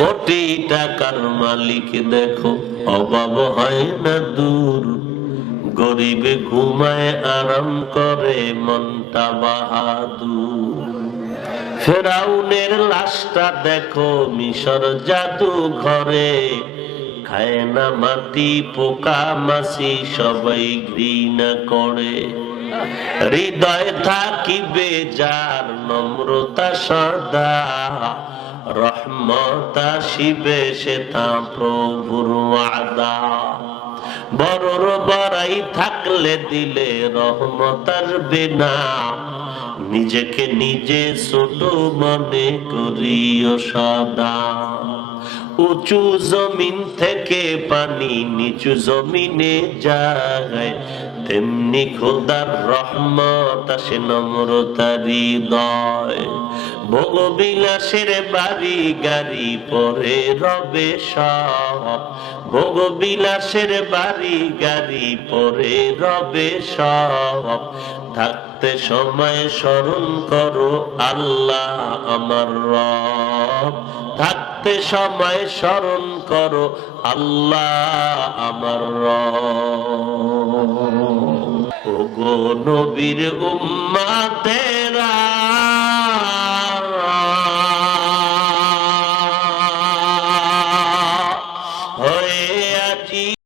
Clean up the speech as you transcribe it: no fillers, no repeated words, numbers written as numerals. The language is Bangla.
কোটি টাকার মালিক দেখো অভাব হয় না দূর, গরিবে ঘুমায় আরাম করে মনটা বাহাদুর। ফেরাউনের লাশটা দেখো মিশর জাদু ঘরে, খায় না মাটি পোকা মাছি সবাই ঘৃণা করে। হৃদয় থাকিবে যার নম্রতা সদা, রহমত আসিবে সে তা প্রভুর ওয়াদা। বড়র বড়াই থাকলে দিলে রহমত আসবে না, নিজেকে নিজে ছোট মনে করিও সদা। উঁচু জমিন থেকে পানি নিচু জমিনে যায়, তেমনি খোদার রহমত আসে নম্রতার হৃদয়। ভোগবিলাসের বাড়ি গাড়ি পরে রবে সব, ভোগবিলাসের বাড়ি গাড়ি পরে রবে সব। থাকতে সময় স্মরণ করো আল্লাহ আমার রব, থাকতে সময় স্মরণ করো আল্লাহ আমার রব। ওগো নবীর উম্মতে